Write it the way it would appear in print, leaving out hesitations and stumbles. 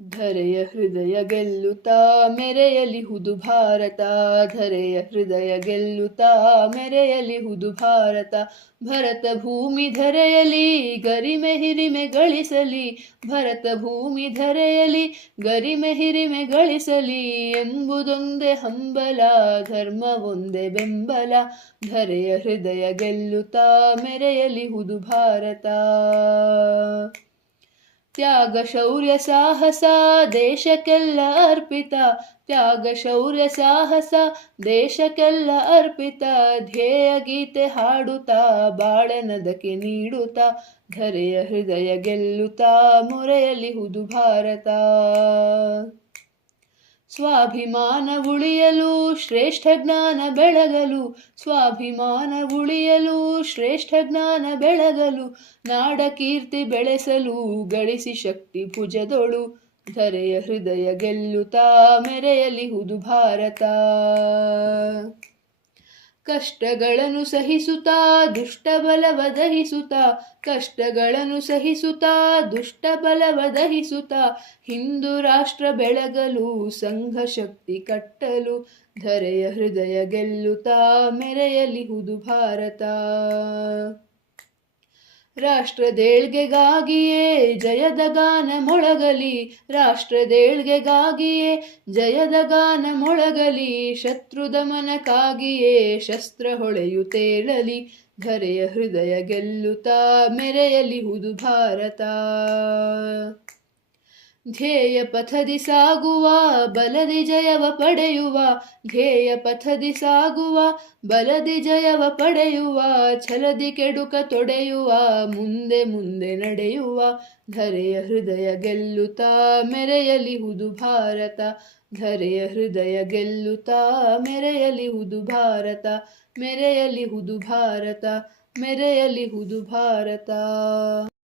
ಧರೆಯ ಹೃದಯ ಗೆಲ್ಲುತ್ತಾ ಮೆರೆಯಲಿಹುದು ಭಾರತ. ಧರೆಯ ಹೃದಯ ಗೆಲ್ಲುತ್ತಾ ಮೆರೆಯಲಿಹುದು ಭಾರತ. ಭರತ ಭೂಮಿ ಧರೆಯಲಿ ಗರಿಮೆ ಹಿರಿಮೆ ಗಳಿಸಲಿ. ಭರತ ಭೂಮಿ ಧರೆಯಲಿ ಗರಿಮೆ ಹಿರಿಮೆ ಗಳಿಸಲಿ ಎಂಬುದೊಂದೇ ಹಂಬಲ, ಧರ್ಮವೊಂದೇ ಬೆಂಬಲ. ಧರೆಯ ಹೃದಯ ಗೆಲ್ಲುತ್ತಾ ಮೆರೆಯಲಿಹುದು ಭಾರತ. ತ್ಯಾಗ ಶೌರ್ಯ ಸಾಹಸ ದೇಶಕ್ಕೆಲ್ಲ ಅರ್ಪಿತ. ತ್ಯಾಗ ಶೌರ್ಯ ಸಾಹಸ ದೇಶಕ್ಕೆಲ್ಲ ಅರ್ಪಿತ. ಧ್ಯೇಯ ಗೀತೆ ಹಾಡುತ್ತಾ ಬಾಳನದಕ್ಕೆ ನೀಡುತ್ತಾ. ಧರೆಯ ಹೃದಯ ಗೆಲ್ಲುತ್ತಾ ಮೊರೆಯಲಿಹುದು ಭಾರತ. ಸ್ವಾಭಿಮಾನ ಉಳಿಯಲು ಶ್ರೇಷ್ಠ ಜ್ಞಾನ ಬೆಳಗಲು. ಸ್ವಾಭಿಮಾನ ಉಳಿಯಲು ಶ್ರೇಷ್ಠ ಜ್ಞಾನ ಬೆಳಗಲು. ನಾಡ ಕೀರ್ತಿ ಬೆಳೆಸಲು ಗಳಿಸಿ ಶಕ್ತಿ ಭುಜದೊಳು. ಧರೆಯ ಹೃದಯ ಗೆಲ್ಲುತ್ತಾ ಮೆರೆಯಲಿಹುದು ಭಾರತ. ಕಷ್ಟಗಳನ್ನು ಸಹಿಸುತ್ತಾ ದುಷ್ಟ ಬಲವ ದಹಿಸುತ್ತಾ. ಕಷ್ಟಗಳನ್ನು ಸಹಿಸುತ್ತಾ ದುಷ್ಟ ಬಲವ ದಹಿಸುತ್ತಾ. ಹಿಂದೂ ರಾಷ್ಟ್ರ ಬೆಳಗಲು ಸಂಘ ಶಕ್ತಿ ಕಟ್ಟಲು. ಧರೆಯ ಹೃದಯ ಗೆಲ್ಲುತ್ತಾ ಮೆರೆಯಲಿಹುದು ಭಾರತ. ರಾಷ್ಟ್ರದೇಳ್ಗೆಗಾಗಿಯೇ ಜಯದ ಗಾನ ಮೊಳಗಲಿ. ರಾಷ್ಟ್ರದೇಳ್ಗೆಗಾಗಿಯೇ ಜಯದ ಗಾನ ಮೊಳಗಲಿ. ಶತ್ರು ದಮನಕ್ಕಾಗಿಯೇ ಶಸ್ತ್ರ ಹೊಳೆಯುತ್ತೇಳಲಿ. ಧರೆಯ ಹೃದಯ ಗೆಲ್ಲುತ್ತಾ ಮೆರೆಯಲಿಹುದು ಭಾರತ. ಧ್ಯೇಯ ಪಥದಿ ಸಾಗುವ ಬಲದಿ ಜಯವ ಪಡೆಯುವ. ಧ್ಯೇಯ ಪಥದಿ ಸಾಗುವ ಬಲದಿ ಜಯವ ಪಡೆಯುವ. ಛಲದಿ ಕೆಡುಕ ತೊಡೆಯುವ ಮುಂದೆ ಮುಂದೆ ನಡೆಯುವ. ಧರೆಯ ಹೃದಯ ಗೆಲ್ಲುತ್ತಾ ಮೆರೆಯಲಿಹುದು ಭಾರತ. ಧರೆಯ ಹೃದಯ ಗೆಲ್ಲುತ್ತಾ ಮೆರೆಯಲಿಹುದು ಭಾರತ. ಮೆರೆಯಲಿಹುದು ಭಾರತ. ಮೆರೆಯಲಿಹುದು ಭಾರತ.